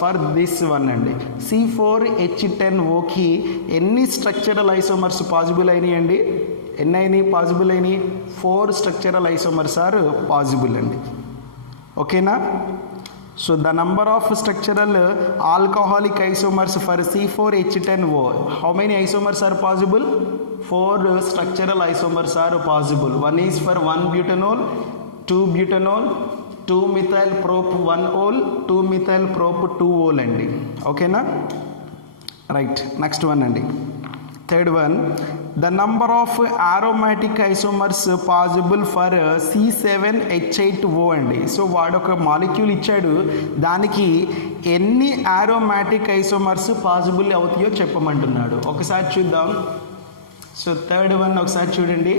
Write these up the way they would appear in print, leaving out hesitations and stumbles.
For this one అండి. C4H10O కి ఎన్ని స్ట్రక్చరల్ ఐసోమర్స్ పాసిబుల్ అయినాయి అండి? ఎన్ని అయినాయి పాసిబుల్ అయినాయి? 4 స్ట్రక్చరల్ ఐసోమర్స్ ఆర్ పాసిబుల్ అండి. ఓకేనా? So the number of structural alcoholic isomers for C4H10O, how many isomers are possible? 4 structural isomers are possible. One is for 1 butanol, 2 butanol, 2 methyl prop 1 ol, 2 methyl prop 2 ol అండి. ఓకేనా? Right. Next one అండి, third one. The number of aromatic isomers possible for C7H8O అండి. So వాడు ఒక మాలిక్యూల్ ఇచ్చాడు, దానికి ఎన్ని aromatic isomers possible అవుతాయో చెప్పమంటున్నాడు. ఒకసారి చూద్దాం. సో థర్డ్ వన్ ఒకసారి చూడండి.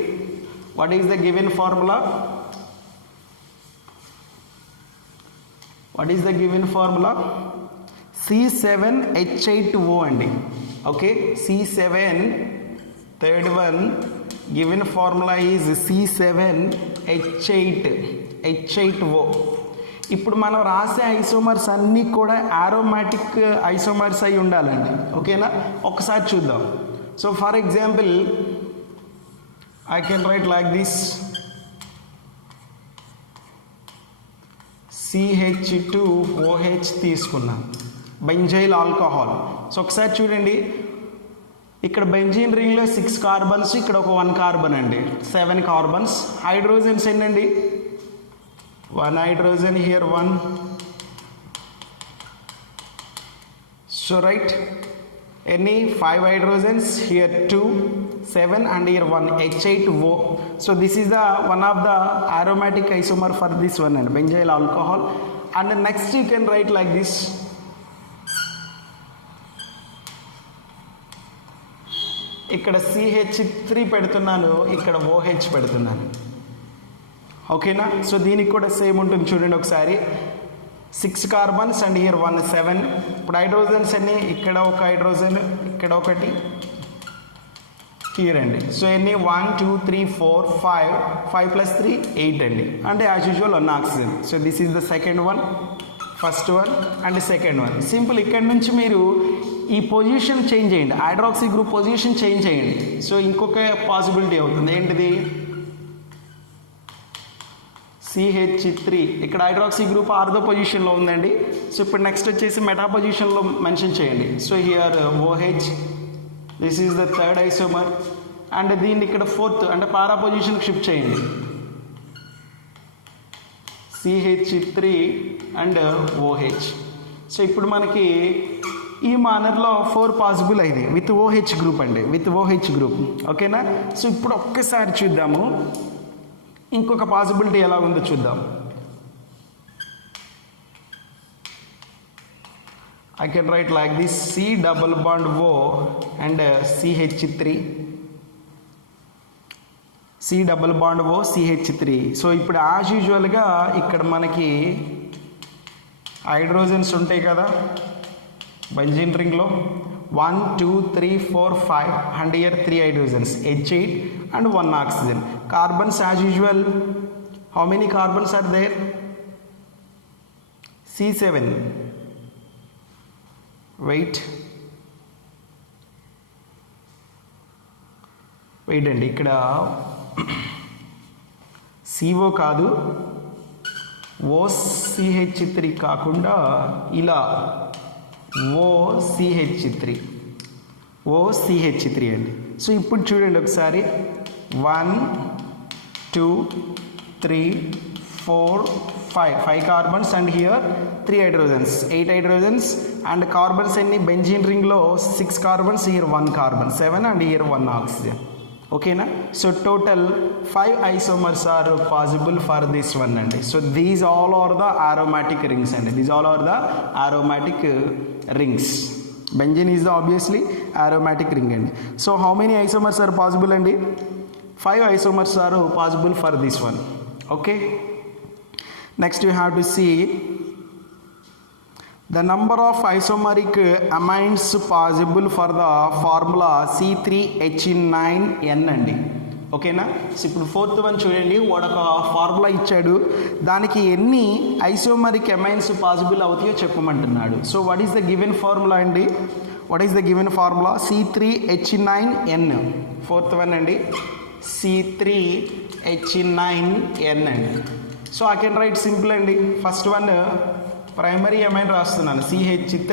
What is the given formula? What is the given formula? C7H8O అండి. Okay, C7, third one given formula is C7H8O. ఇప్పుడు మనం రాసే ఐసోమర్స్ అన్నీ కూడా ఆరోమాటిక్ ఐసోమర్స్ అయి ఉండాలండి. ఓకేనా? ఒకసారి చూద్దాం. So for example I can right like this CH2OH తీసుకున్నాను, బెంజైల్ ఆల్కహాల్. సో ఒకసారి చూడండి, ఇక్కడ బెంజీన్ రింగ్లో 6 కార్బన్స్, ఇక్కడ ఒక 1 కార్బన్ అండి, 7 కార్బన్స్. హైడ్రోజన్స్ ఏంటండి? 1 హైడ్రోజన్, హియర్ 1. సో రైట్, ఎన్ని? 5 hydrogens, here 2, 7 and here 1, H8O. So this is the one of the aromatic isomer for this one and benzyl alcohol. And next you can write like this. ఇక్కడ CH3 పెడుతున్నాను, ఇక్కడ OH పెడుతున్నాను. ఓకేనా? సో దీనికి కూడా సేమ్ ఉంటుంది చూడండి ఒకసారి. 6 కార్బన్స్ అండ్ హియర్ 1, 7. ఇప్పుడు హైడ్రోజన్స్ అన్ని, ఇక్కడ ఒక హైడ్రోజన్, ఇక్కడ ఒకటి, హియర్ అండి. సో ఎన్ని? 1 2 3 4 5, 5 + 3 8 అండి. అంటే as usual 1 oxygen. So this is the second one, first one and second one. Simple. ఇక్కడ నుంచి మీరు ఈ పొజిషన్ చేంజ్ చేయండి, హైడ్రాక్సీ గ్రూప్ పొజిషన్ చేంజ్ చేయండి. సో ఇంకొక పాసిబిలిటీ అవుతుంది. ఏంటిది? CH3. ఇక్కడ హైడ్రాక్సీ గ్రూప్ 6వ పొజిషన్లో ఉందండి. సో ఇప్పుడు నెక్స్ట్ వచ్చేసి మెటా పొజిషన్లో మెన్షన్ చేయండి. So here OH, this is the third isomer. And దీన్ని ఇక్కడ 4th అంటే పారా పొజిషన్కి షిఫ్ట్ చేయండి, CH3 అండ్ OH. సో ఇప్పుడు మనకి ఈ మానర్లో 4 పాసిబుల్ అయింది విత్ OH గ్రూప్ అండి, విత్ OH గ్రూప్. ఓకేనా? సో ఇప్పుడు ఒక్కసారి చూద్దాము ఇంకొక పాసిబిలిటీ ఎలా ఉందో చూద్దాం. I can write like this, C double bond O and CH3, C double bond O CH3. So ఇప్పుడు యాజ్ యూజువల్గా ఇక్కడ మనకి హైడ్రోజన్స్ ఉంటాయి కదా బెంజీన్ రింగ్లో, 1 2 3 4 5 and here 3 hydrogens, H8 and 1 oxygen. Carbons as usual, how many carbons are there? C7. Wait అండి, ఇక్కడ CO కాదు, OCH3 కాకుండా ఇలా OCH3 అండి. సో ఇప్పుడు చూడండి ఒకసారి, 1 2 3 4 5 carbons and here 3 hydrogens, 8 hydrogens. And carbons ఎన్ని? బెంజీన్ రింగ్లో 6 carbons, here 1 carbon, 7 and here 1 oxygen. ఓకేనా? So total 5 isomers are possible for this one అండి. So these all are the aromatic rings అండి. These all are the aromatic rings. Benzene is the obviously aromatic ring అండి. So how many isomers are possible అండి? 5 isomers are possible for this one. Okay, next you have to see the number of isomeric amines possible for the formula C3H9N అండి. ఓకేనా. సో ఇప్పుడు fourth one చూడండి, వాడు ఒక ఫార్ములా ఇచ్చాడు, దానికి ఎన్ని ఐసోమరిక్ ఎమైన్స్ పాసిబుల్ అవుతాయో చెప్పమంటున్నాడు. So what is the given formula అండి, what is the given formula? C3H9N. Fourth one అండి, C3H9N అండి. So I can write simple అండి. ఫస్ట్ వన్ ప్రైమరీ ఎమైన్ రాస్తున్నాను, CH3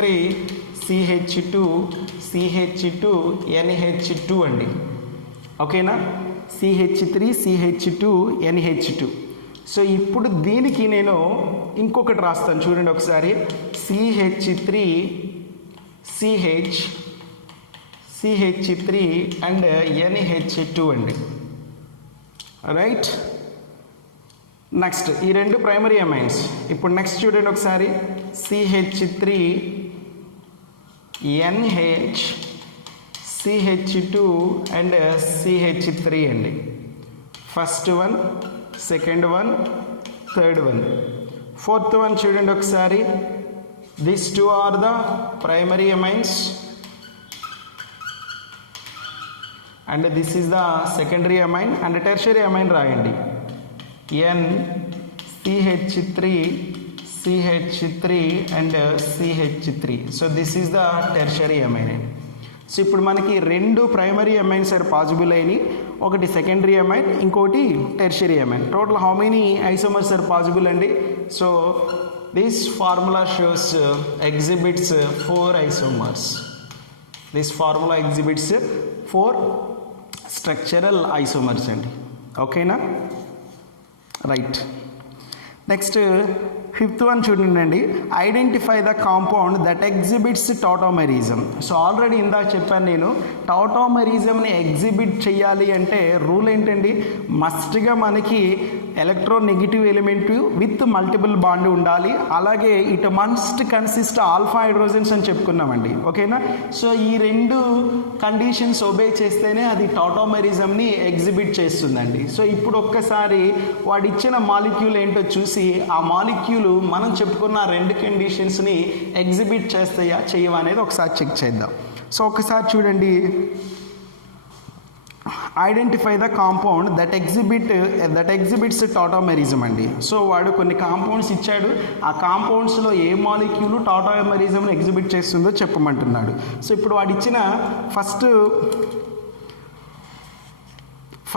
CH2 CH2 NH2 అండి. ఓకేనా, CH3 CH2 NH2. సో ఇప్పుడు దీనికి నేను ఇంకొకటి రాస్తాను చూడండి ఒకసారి, CH3 CH3 అండ్ NH2 అండి. రైట్, నెక్స్ట్ ఈ రెండు ప్రైమరీ అమైన్స్. ఇప్పుడు నెక్స్ట్ చూడండి ఒకసారి, CH3 NH CH2 and CH3 అండి. First one, second one, third one. Fourth one చూడండి ఒకసారి, this two are the primary amines and this is the secondary amine and tertiary amine రాయండి, N CH3 CH3 and CH3. So this is the tertiary amine అండి. సో ఇప్పుడు మనకి రెండు primary amines are possible అయినాయి, ఒకటి సెకండరీ అమైన్, ఇంకోటి tertiary amine. Total how many isomers are possible అండి? So this formula shows exhibits 4 isomers. This formula exhibits 4 structural isomers అండి. ఓకేనా, రైట్. నెక్స్ట్ ఫిఫ్త్ వన్ చూడండి, identify the compound that exhibits tautomerism. So already ఇందాక చెప్పాను నేను, టాటోమెరిజంని ఎగ్జిబిట్ చేయాలి అంటే రూల్ ఏంటండి, మస్ట్గా మనకి electronegative element with multiple bond ఉండాలి, అలాగే it must consist alpha hydrogens అని చెప్పుకున్నామండి. ఓకేనా, సో ఈ రెండు కండిషన్స్ ఒబే చేస్తేనే అది టాటోమెరిజంని ఎగ్జిబిట్ చేస్తుందండి. సో ఇప్పుడు ఒక్కసారి వాడు ఇచ్చిన మాలిక్యూల్ ఏంటో చూసి ఆ మాలిక్యూల్ మనం చెప్పుకున్న రెండు కండిషన్స్ని ఎగ్జిబిట్ చేస్తాయా చేయవా అనేది ఒకసారి చెక్ చేద్దాం. సో ఒకసారి చూడండి, identify the compound that exhibits tautomerism అండి. సో వాడు కొన్ని కాంపౌండ్స్ ఇచ్చాడు, ఆ కాంపౌండ్స్లో ఏ మాలిక్యూల్ టాటోమెరిజంని ఎగ్జిబిట్ చేస్తుందో చెప్పమంటున్నాడు. సో ఇప్పుడు వాడు ఇచ్చిన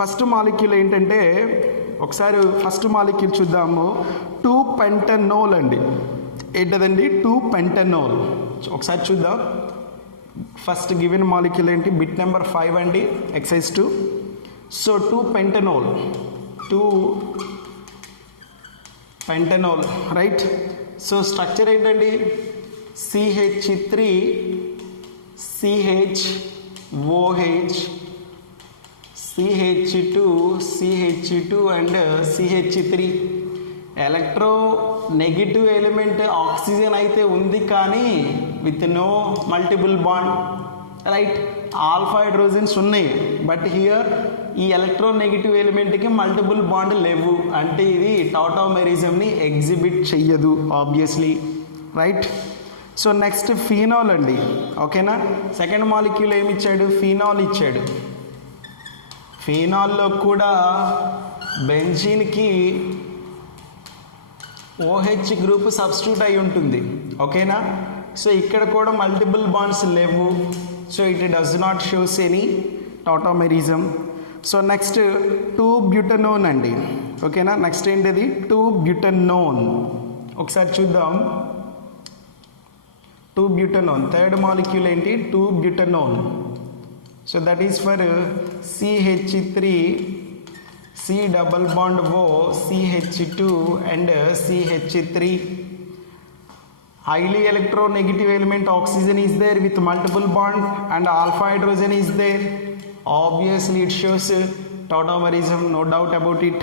ఫస్ట్ మాలిక్యూల్ ఏంటంటే, ఒకసారి ఫస్ట్ మాలిక్యూల్ చూద్దాము, 2-pentanol అండి. ఏంటదండి? 2-pentanol. ఒకసారి చూద్దాం. ఫస్ట్ గివెన్ మాలిక్యూల్ ఏంటి? బిట్ నెంబర్ 5 అండి, ఎక్సైజ్ 2. So 2-pentanol right. So structure ఏంటండి? CH3 CHOH CH2 and CH3. Electro negative element oxygen అయితే ఉంది కానీ with no multiple bond, right. Alpha hydrogens ఉన్నాయి, బట్ హియర్ ఈ ఎలక్ట్రో నెగిటివ్ ఎలిమెంట్కి మల్టిపుల్ బాండ్ లేవు, అంటే ఇది టాటోమెరిజంని ఎగ్జిబిట్ చెయ్యదు obviously, right. So next phenol అండి. ఓకేనా, సెకండ్ మాలిక్యూల్ ఏమి ఇచ్చాడు? ఫీనాల్ ఇచ్చాడు. ఫీనాల్లో కూడా బెంజీన్కి OH గ్రూప్ సబ్స్టిట్యూట్ అయి ఉంటుంది. ఓకేనా, సో ఇక్కడ కూడా మల్టిపుల్ బాండ్స్ లేవు, so it does not shows any tautomerism. So next 2-butanone అండి. ఓకేనా, నెక్స్ట్ ఏంటిది? 2-butanone. ఒకసారి చూద్దాం. 2-butanone థర్డ్ మాలిక్యూల్ ఏంటి? 2-butanone. So that is for CH3 C double bond O CH2 and CH3. Highly electronegative element oxygen is there with multiple bond and alpha hydrogen is there. Obviously it shows tautomerism, no doubt about it.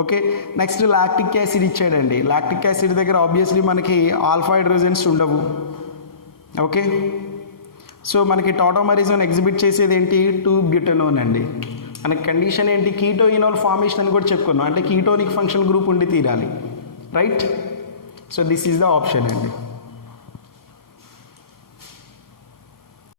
Okay, next lactic acid ఇచ్చాడండి. Lactic acid దగ్గర ఆబ్వియస్లీ మనకి alpha hydrogens ఉండవు. Okay, so మనకి tautomerism exhibit చేసేది ఏంటి? 2-butanone అండి. మనకి కండిషన్ ఏంటి? కీటో ఇనోల్ ఫార్మేషన్ అని కూడా చెప్పుకున్నాం, అంటే కీటోనిక్ ఫంక్షనల్ గ్రూప్ ఉండి తీరాలి, right. So this is the option అండి.